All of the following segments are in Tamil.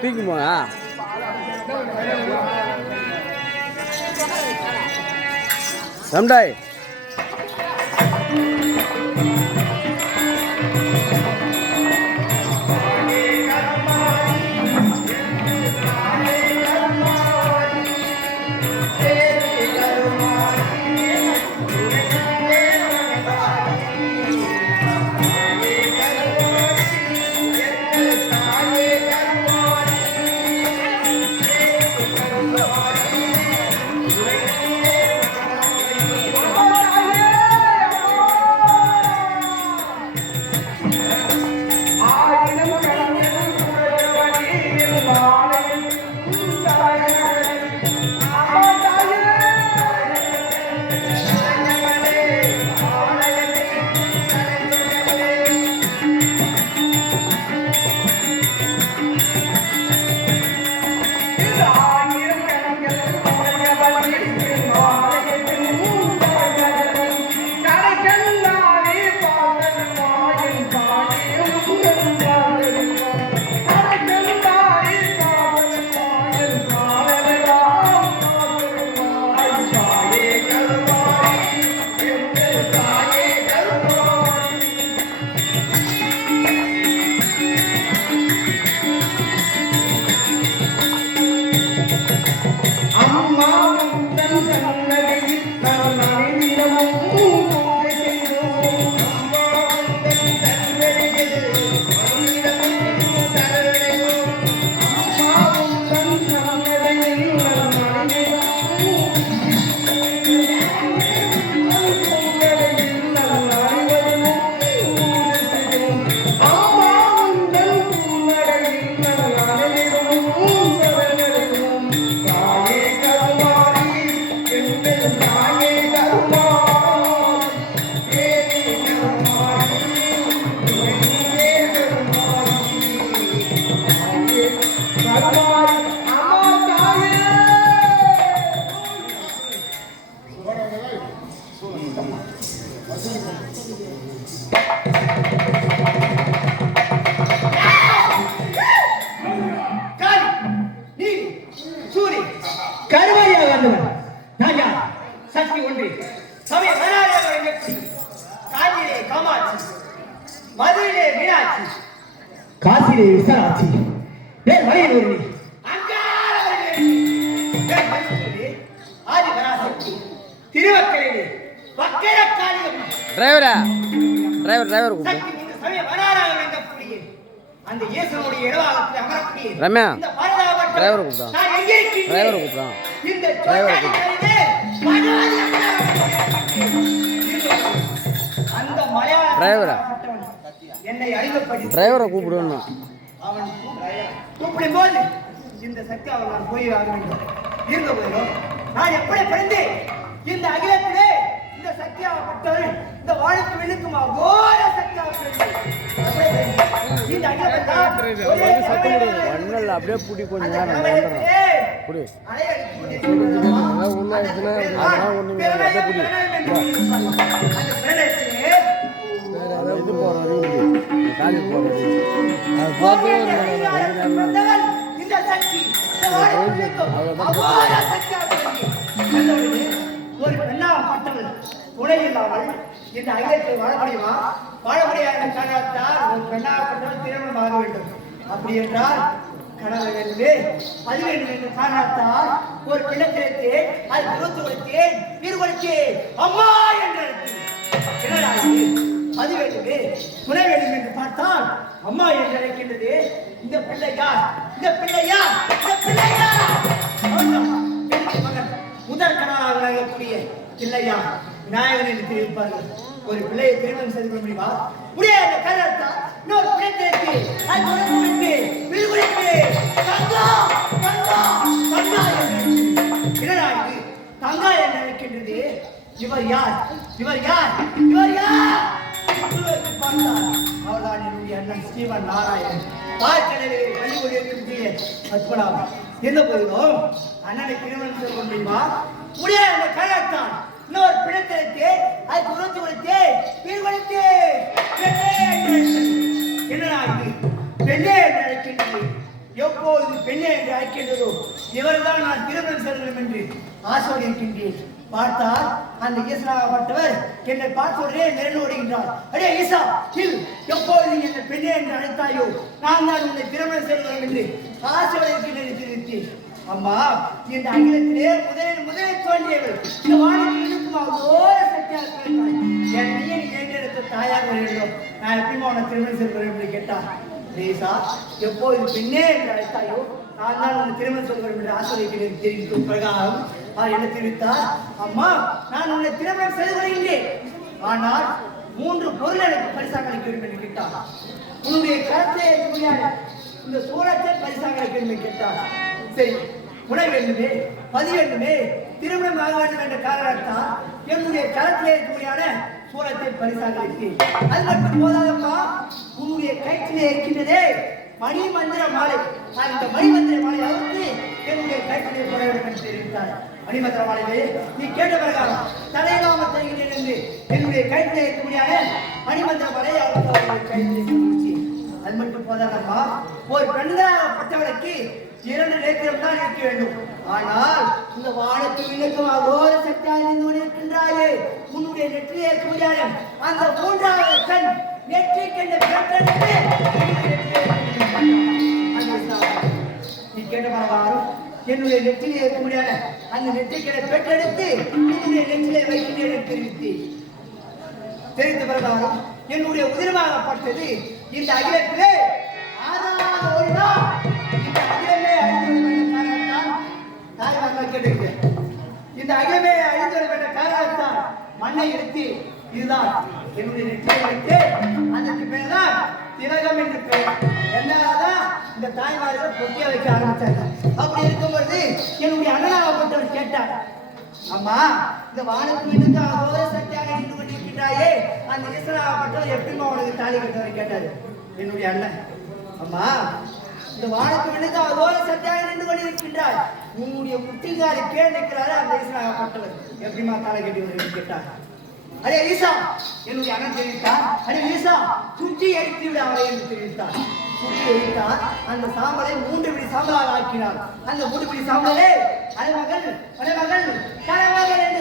தூக்கி போங்க. சம்டாய் காசிலே விசாராட்சி திருவக்கரையிலே டிரைவரா டிரைவர் அந்த இயேசுவுடைய இடவாகத்தில் அமரக்கூடிய ரம்யா இந்த பாரதாபட்ட டிரைவர் கூப்பிட்டான் நான் எங்கே இருக்கேன் டிரைவர் கூப்பிட்டான் இந்த டிரைவர் அந்த மலையாள டிரைவரா என்னை அறிமுகப்படுத்தி டிரைவரை கூப்பிடுவேன்னா அவன் கூப்பிடும்போது இந்த சக்தி அவன் நான் போய் ஆக வேண்டும் இருந்த போதும் நான் எப்படி பிறந்தேன் இந்த அகிலத்திலே இந்த சக்தியாகப்பட்டவள் இந்த வாழ்க்கை விழுக்குமா கோர இந்த அகிலத்தில் அப்படியே பூட்டி கொஞ்சம் நேரம் புடி உள்ள அப்படியே புடி இது போறோம் காலேஜ் ஒரு பெண்ணாகப்பட்டவள் துணை இல்லாமல் இந்த அகிலத்தில் வாழ முடியுமா? வாழ முடியாத காரணத்தால் ஒரு பெண்ணாகப்பட்டவள் திருமணம் ஆக வேண்டும். அப்படி என்றால் கணவர் வேண்டுமே அது வேண்டும் என்ற காரணத்தால் ஒரு கிணத்திற்கு அது விருத்து கொடுத்தேன் வீடு கொடுத்தேன் அம்மா என்று அது வேண்டுமே துணை வேண்டும் என்று பார்த்தால் அம்மா என்று அழைக்கின்றது. இந்த பிள்ளையா இந்த பிள்ளையா இந்த பிள்ளையா மகன் முதல் கணவராக விளங்கக்கூடிய பிள்ளையா விநாயகன் என்று தெரிவிப்பார்கள். ஒரு பிள்ளையை திருமணம் செய்து கொள்ள முடியுமா? முடியாத காரணத்தால் இன்னொரு பிள்ளைக்கு அது கொடுத்து வீடு கொடுத்து தங்கா தங்கா தங்கா என்று தங்கா என்று அழைக்கின்றது. இவர் யார் இவர் யார் இவர் யார் பார்த்தார் அவர்தான் என்னுடைய அண்ணன் ஸ்ரீவன் நாராயணன். தாய்க்கடலிலே பள்ளிக்கூட பத்மநாபன். எந்த போதிலும் அண்ணனை திருமணம் செய்து கொள்ள முடியுமா? முடியாத அந்த காரணத்தால் இன்னொரு பிணத்திற்கு அது குறைத்து கொடுத்து வீடு கொடுத்து என்னடா இது பெண்ணே என்று அழைக்கின்றது. எப்போ எப்பொழுது பெண்ணே என்று அழைக்கின்றதோ இவர்தான் நான் திருமணம் செய்ய வேண்டும் என்று ஆசையோடு இருக்கின்றேன். பார்த்தால் அந்த ஈசாப்பட்டவர் என்னை பார்த்த உடனே மிரண்டோடுகின்றார். அடே ஈசா, எப்பொழுது என்னை பெண்ணே என்று அழைத்தாயோ நான் தான் உன்னை திருமணம் செய்ய வேண்டும் என்று ஆசையோடு இருக்கின்றேன் தெரிவித்தேன். அம்மா, இந்த அகிலத்திலே முதலில் தோன்றியவர் இந்த வானத்தில் இருக்கும் அவ்வளோ சக்தியாக என் நீ எடுத்த தாயாக வேண்டும். நான் எப்படிமா உன்னை திருமணம் செய்ய என்று கேட்டார். ஈசா, எப்போது பெண்ணே என்று அழைத்தாயோ நான் தான் உன்னை திருமணம் செய்ய வேண்டும் என்று ஆசிரியர் தெரிவிக்கும் பிரகாரம் அவர் என்ன தெரிவித்தார். அம்மா, நான் உன்னை திருமணம் செய்து வருகின்றேன். ஆனால் 3 பொருள் எனக்கு பரிசாக அளிக்க வேண்டும் என்று கேட்டார். உன்னுடைய கருத்தை முடியாது இந்த சூரத்தை பரிசாக அளிக்க வேண்டும் என்று கேட்டார். சரி, உணை வேண்டுமே, பதி வேண்டுமே, திருமணம் ஆக வேண்டும் என்ற காரணத்தால் என்னுடைய களத்திலே இருக்கக்கூடிய சூரத்தை பரிசாக அளித்தேன். அது மட்டும் போதாதம்மா, உன்னுடைய கைத்திலே இருக்கின்றதே மணி மந்திர மாலை, அந்த மணிமந்திர மாலை அவுத்து என்னுடைய கைத்திலே போட வேண்டும் என்று தெரிவித்தார். மணிமந்திர மாலையிலே நீ கேட்ட பிரகாரம் தடையில்லாமல் தருகிறேன் என்று என்னுடைய கைத்திலே இருக்கக்கூடிய மணிமந்திர மாலை அவருடைய கைத்திலே கொடுத்து. அது மட்டும் போதாதம்மா, ஒரு பெண்களாகப்பட்டவளுக்கு 2 நேத்திரம் தான் இருக்க வேண்டும். ஆனால் இந்த வானத்து விளக்கம் அகோர சக்தியாக இருந்து கொண்டிருக்கின்றாயே, உன்னுடைய நெற்றிலே இருக்கக்கூடிய அந்த 3வது கண் நெற்றி கண்ட பெற்றெடுத்து நீ கேட்ட பிரகாரம் என்னுடைய நெற்றிலே இருக்கக்கூடிய அந்த நெற்றிக்கடை பெற்றெடுத்து என்னுடைய நெற்றிலே வைக்கின்றேன் தெரிவித்த பிரகாரம் என்னுடைய உதிரமாகப்பட்டது இந்த அகிலத்திலே ஆறாவது ஒளிதான். இந்த அகிலமே இந்த அகிலமே அழிந்து என்ற காரணத்தால் மண்ணை எடுத்து இதுதான் என்னுடைய நெற்றியை வைத்து அதற்கு பேர்தான் திலகம் என்று பெயர். என்னதான் இந்த தாய்மார்கள் பொட்டிய வைக்க ஆரம்பித்தாங்க. அப்படி இருக்கும்போது என்னுடைய அண்ணனாகப்பட்டவர் கேட்டார். அம்மா, இந்த வானத்து வீட்டுக்கு அகோர சக்தியாக இருந்து கொண்டிருக்கிறாயே, அந்த ஈஸ்வராகப்பட்டவர் எப்படிமா உனக்கு தாலி கட்டவர் கேட்டாரு என்னுடைய அண்ணன். அம்மா, இந்த வானத்து வீட்டுக்கு அகோர சக்தியாக இருந்து கொண்டிருக்கின்றார், உன்னுடைய முட்டிகாரி கேட்கிறாரு அந்த ஈஸ்வராகப்பட்டவர் எப்படிமா தாலி கட்டி வருவீங்க கேட்டார். அடே ஈசா, என்னுடைய அண்ணன் தெரிவித்தார். அடே ஈசா, சுற்றி எரித்து விட அவரை என்று தெரிவித்தார். சுற்றி எரித்தார். அந்த சாம்பலை 3 பிடி சாம்பலாக ஆக்கினார். அந்த 3 பிடி சாம்பலே அலைமகள் கலைமகள் என்று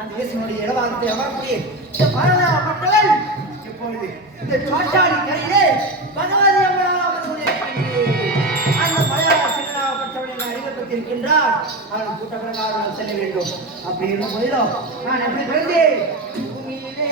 அந்த இயேசுனுடைய இடவாகத்தை அமரக்கூடிய இந்த பரதாபப்பட்டவள் எப்பொழுது இந்த சோட்டாடி கரையிலே பகவதி அம்மனாக அந்த மலையாள சின்னப்பட்டவனை அறிவிப்பட்டிருக்கின்றார். அவன் கூட்டப்பிரகாரம் செல்ல வேண்டும். அப்படி இருக்கும் போதிலும் நான் எப்படி பிறந்தேன் பூமியிலே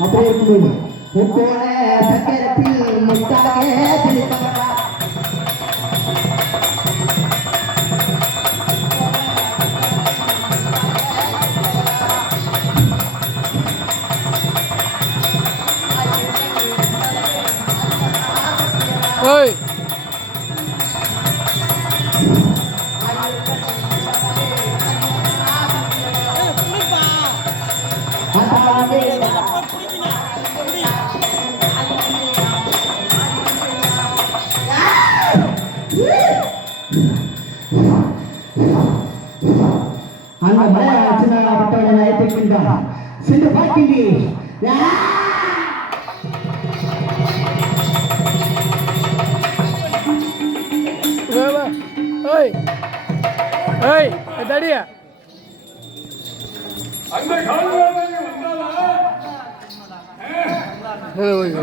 அப்படியே இருக்கும்போது போன சக்கரத்தில் முத்தாக திருப்பவரா ஓய் அந்த மலையாள அழைத்துக்கின்றார் சென்று பார்க்கின்றேன் ஓய் ஓய் தடியா அந்த கால்வாய் வந்தாலா ஓய்